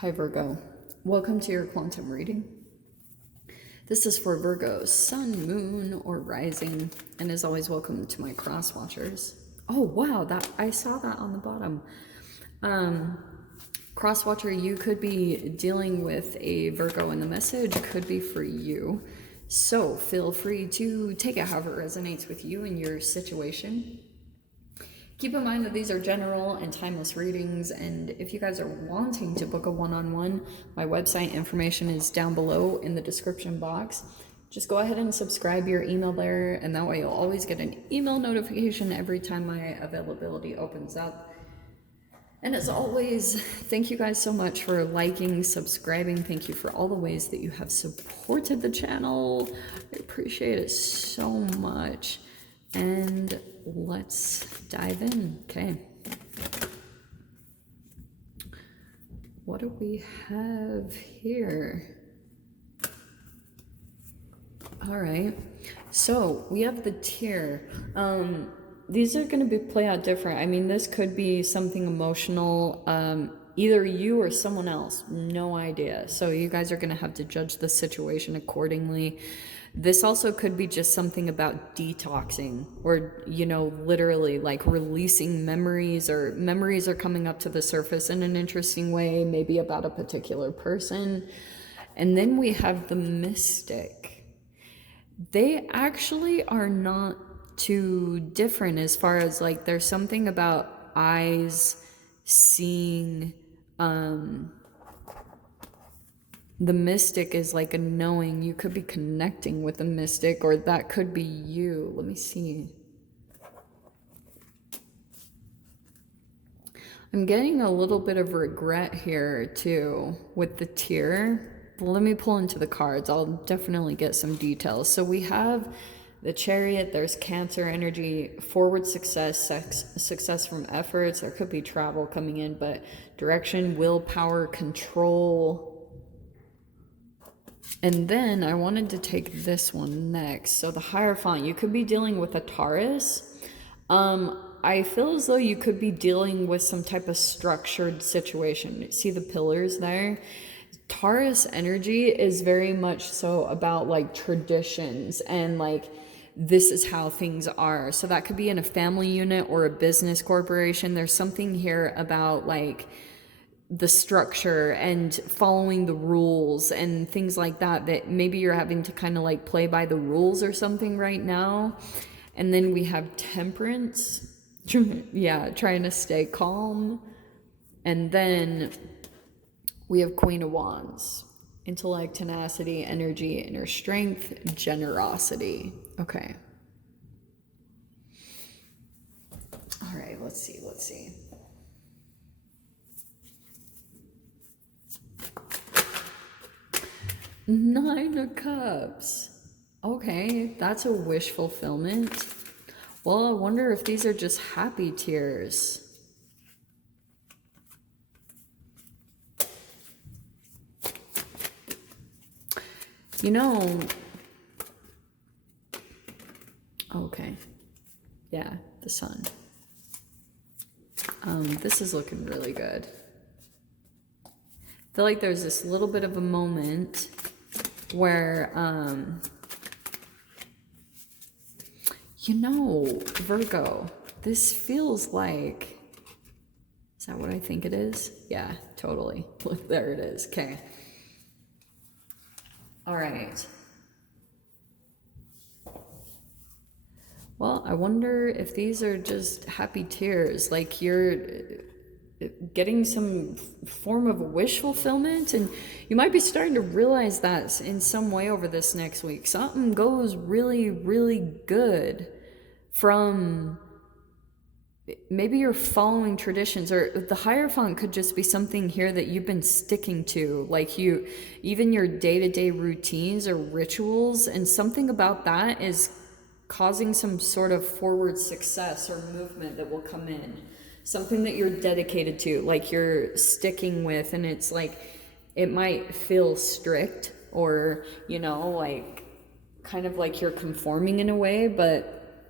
Hi Virgo, welcome to your quantum reading. This is for Virgo, sun, moon, or rising, and as always, welcome to my cross watchers. Oh wow, that I saw that on the bottom. Cross watcher, you could be dealing with a Virgo, and the message could be for you. So feel free to take it however it resonates with you and your situation. Keep in mind that these are general and timeless readings, and if you guys are wanting to book a one-on-one, my website information is down below in the description box. Just go ahead and subscribe your email there, and that way you'll always get an email notification every time my availability opens up. And as always, thank you guys so much for liking, subscribing. Thank you for all the ways that you have supported the channel. I appreciate it so much. And let's dive in. Okay. What do we have here? All right. So we have the tier. These are going to play out different. I mean, this could be something emotional. Either you or someone else. No idea. So you guys are going to have to judge the situation accordingly. This also could be just something about detoxing or, you know, literally like releasing memories, or memories are coming up to the surface in an interesting way, maybe about a particular person. And then we have the mystic. They actually are not too different as far as like there's something about eyes seeing. The mystic is like a knowing. You could be connecting with the mystic, or that could be you. Let me see. I'm getting a little bit of regret here too with the tier. Let me pull into the cards. I'll definitely get some details. So we have the Chariot. There's Cancer energy, forward success, success from efforts. There could be travel coming in, but direction, willpower, control. And then I wanted to take this one next. So the Hierophant, you could be dealing with a Taurus. I feel as though you could be dealing with some type of structured situation. See the pillars there? Taurus energy is very much so about like traditions and like this is how things are. So that could be in a family unit or a business corporation. There's something here about like the structure and following the rules and things like that, that maybe you're having to kind of like play by the rules or something right now. And then we have Temperance. Yeah, trying to stay calm. And then we have Queen of Wands. Intellect, tenacity, energy, inner strength, generosity. Okay. All right, let's see. Nine of Cups. Okay, that's a wish fulfillment. Well, I wonder if these are just happy tears. You know, okay, yeah, the sun. This is looking really good. I feel like there's this little bit of a moment where, you know, Virgo, this feels like, is that what I think it is? Yeah, totally. Look, there it is. Okay. All right. Well, I wonder if these are just happy tears, like you're getting some form of wish fulfillment, and you might be starting to realize that in some way over this next week. Something goes really, really good from maybe you're following traditions, or the Hierophant could just be something here that you've been sticking to, like you, even your day-to-day routines or rituals, and something about that is causing some sort of forward success or movement that will come in. Something that you're dedicated to, like you're sticking with, and it's like, it might feel strict or, you know, like kind of like you're conforming in a way, but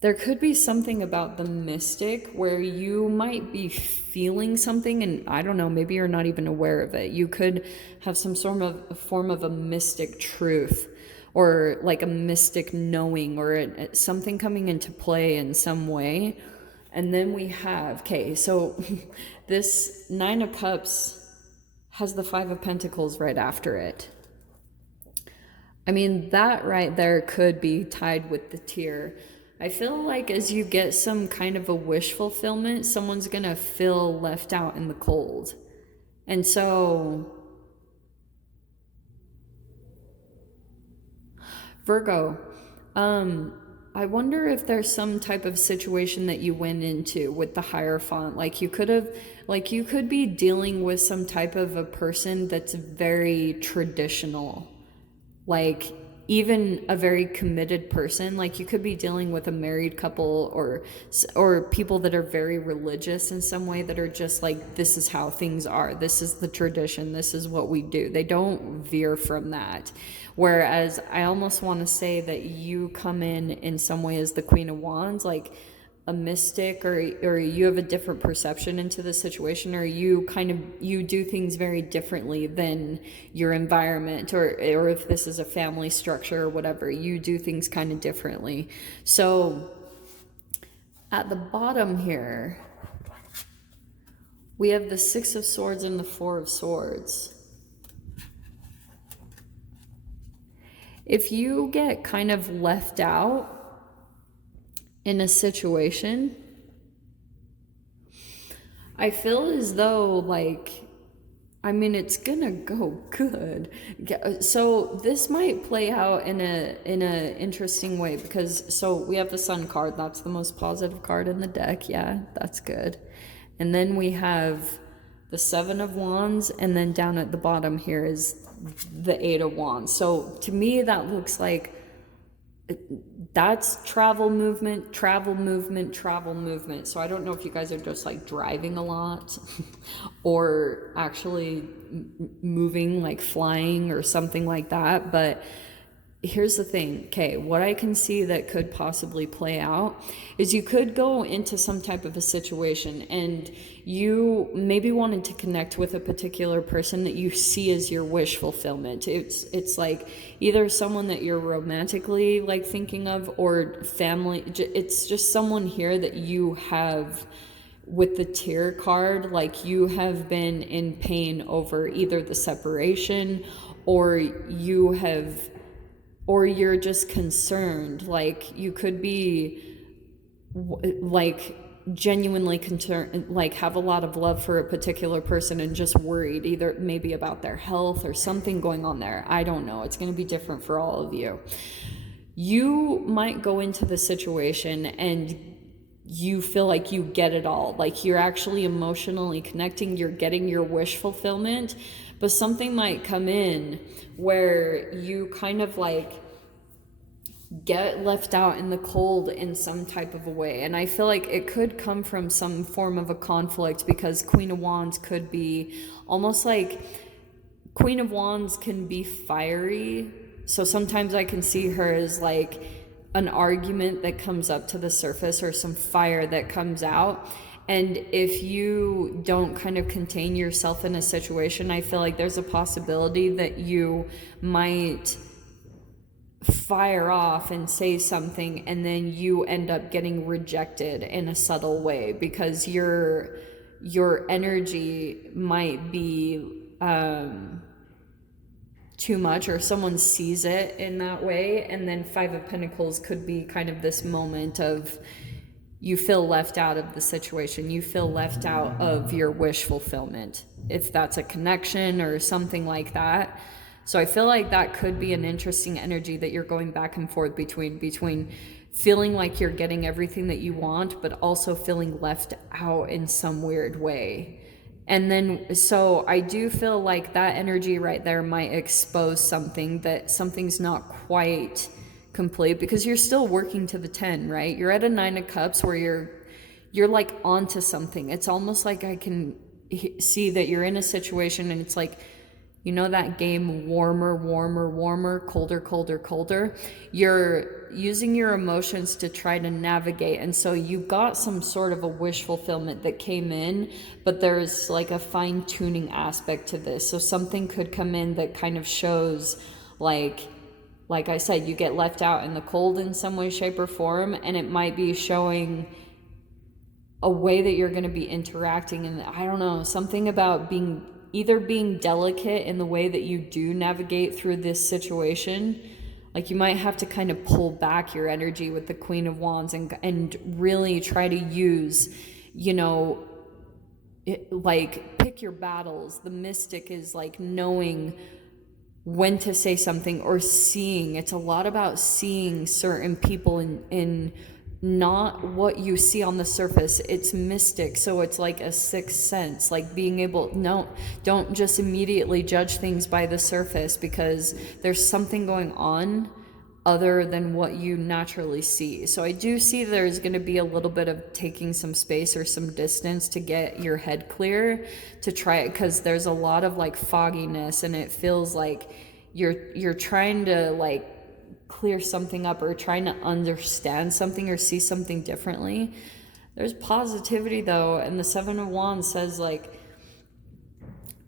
there could be something about the mystic where you might be feeling something, and I don't know, maybe you're not even aware of it. You could have some sort of a form of a mystic truth, or like a mystic knowing, or something coming into play in some way. And then we have, okay, so this Nine of Cups has the Five of Pentacles right after it. I mean, that right there could be tied with the tear. I feel like as you get some kind of a wish fulfillment, someone's gonna feel left out in the cold. And so, Virgo, I wonder if there's some type of situation that you went into with the Hierophant. Like you could be dealing with some type of a person that's very traditional, like even a very committed person. Like you could be dealing with a married couple, or people that are very religious in some way, that are just like, this is how things are, this is the tradition, this is what we do. They don't veer from that. Whereas I almost want to say that you come in some way as the Queen of Wands, like a mystic, or you have a different perception into the situation, or you do things very differently than your environment, or if this is a family structure or whatever, you do things kind of differently. So at the bottom here, we have the Six of Swords and the Four of Swords. If you get kind of left out in a situation, I feel as though, like, I mean, it's gonna go good. So this might play out in a interesting way, because so we have the Sun card. That's the most positive card in the deck. Yeah, that's good. And then we have the Seven of Wands, and then down at the bottom here is the Eight of Wands. So to me, that looks like that's travel movement, travel movement, travel movement. So I don't know if you guys are just like driving a lot or actually moving, like flying or something like that. But here's the thing, okay, what I can see that could possibly play out is you could go into some type of a situation, and you maybe wanted to connect with a particular person that you see as your wish fulfillment. It's like either someone that you're romantically like thinking of, or family. It's just someone here that you have, with the tear card, like you have been in pain over either the separation, or you're just concerned. Like you could be like genuinely concerned, like have a lot of love for a particular person, and just worried either maybe about their health or something going on there. I don't know. It's going to be different for all of you. You might go into the situation and you feel like you get it all. Like you're actually emotionally connecting, you're getting your wish fulfillment, but something might come in where you kind of like get left out in the cold in some type of a way. And I feel like it could come from some form of a conflict, because Queen of Wands could be almost like, Queen of Wands can be fiery. So sometimes I can see her as like an argument that comes up to the surface, or some fire that comes out. And if you don't kind of contain yourself in a situation, I feel like there's a possibility that you might fire off and say something, and then you end up getting rejected in a subtle way, because your energy might be too much, or someone sees it in that way. And then Five of Pentacles could be kind of this moment of, you feel left out of the situation, you feel left out of your wish fulfillment, if that's a connection or something like that. So I feel like that could be an interesting energy that you're going back and forth between feeling like you're getting everything that you want, but also feeling left out in some weird way. And then, so I do feel like that energy right there might expose something, that something's not quite complete, because you're still working to the 10, right? You're at a 9 of Cups where you're like onto something. It's almost like I can see that you're in a situation, and it's like You know that game, warmer, warmer, warmer, colder, colder, colder? You're using your emotions to try to navigate. And so you got some sort of a wish fulfillment that came in, but there's like a fine tuning aspect to this. So something could come in that kind of shows like I said, you get left out in the cold in some way, shape, or form, and it might be showing a way that you're going to be interacting. And I don't know, something about either being delicate in the way that you do navigate through this situation. Like you might have to kind of pull back your energy with the Queen of Wands and really try to use, like pick your battles. The mystic is like knowing when to say something or seeing. It's a lot about seeing certain people in not what you see on the surface. It's mystic, so it's like a sixth sense, like being able, don't just immediately judge things by the surface, because there's something going on other than what you naturally see. So I do see there's going to be a little bit of taking some space or some distance to get your head clear, to try it, because there's a lot of like fogginess, and it feels like you're trying to like clear something up or trying to understand something or see something differently. There's positivity though, and the Seven of Wands says like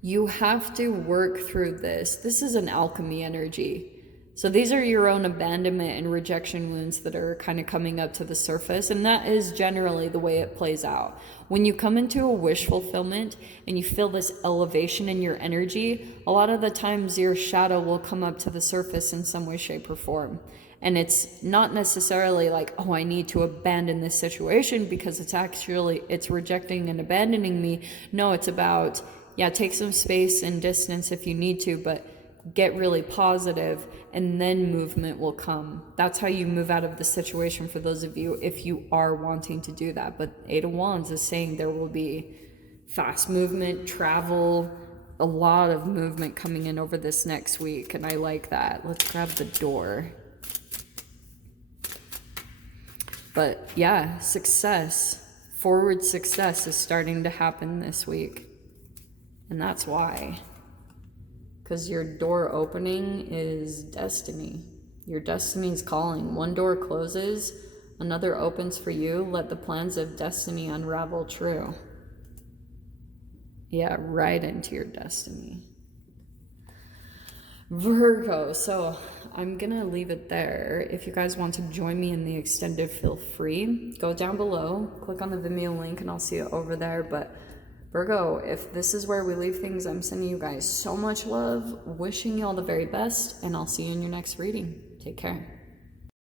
you have to work through this. This is an alchemy energy. So these are your own abandonment and rejection wounds that are kind of coming up to the surface, and that is generally the way it plays out. When you come into a wish fulfillment and you feel this elevation in your energy, a lot of the times your shadow will come up to the surface in some way, shape, or form. And it's not necessarily like, oh, I need to abandon this situation because it's rejecting and abandoning me. No, it's about, take some space and distance if you need to, but get really positive, and then movement will come. That's how you move out of the situation, for those of you if you are wanting to do that. But Eight of Wands is saying there will be fast movement, travel, a lot of movement coming in over this next week, and I like that. Let's grab the door. But yeah, forward success is starting to happen this week, and that's why. Because your door opening is destiny. Your destiny is calling. One door closes, another opens for you. Let the plans of destiny unravel true. Yeah, right into your destiny. Virgo. So I'm going to leave it there. If you guys want to join me in the extended, feel free. Go down below, click on the Vimeo link, and I'll see you over there. But Virgo, if this is where we leave things, I'm sending you guys so much love, wishing you all the very best, and I'll see you in your next reading. Take care.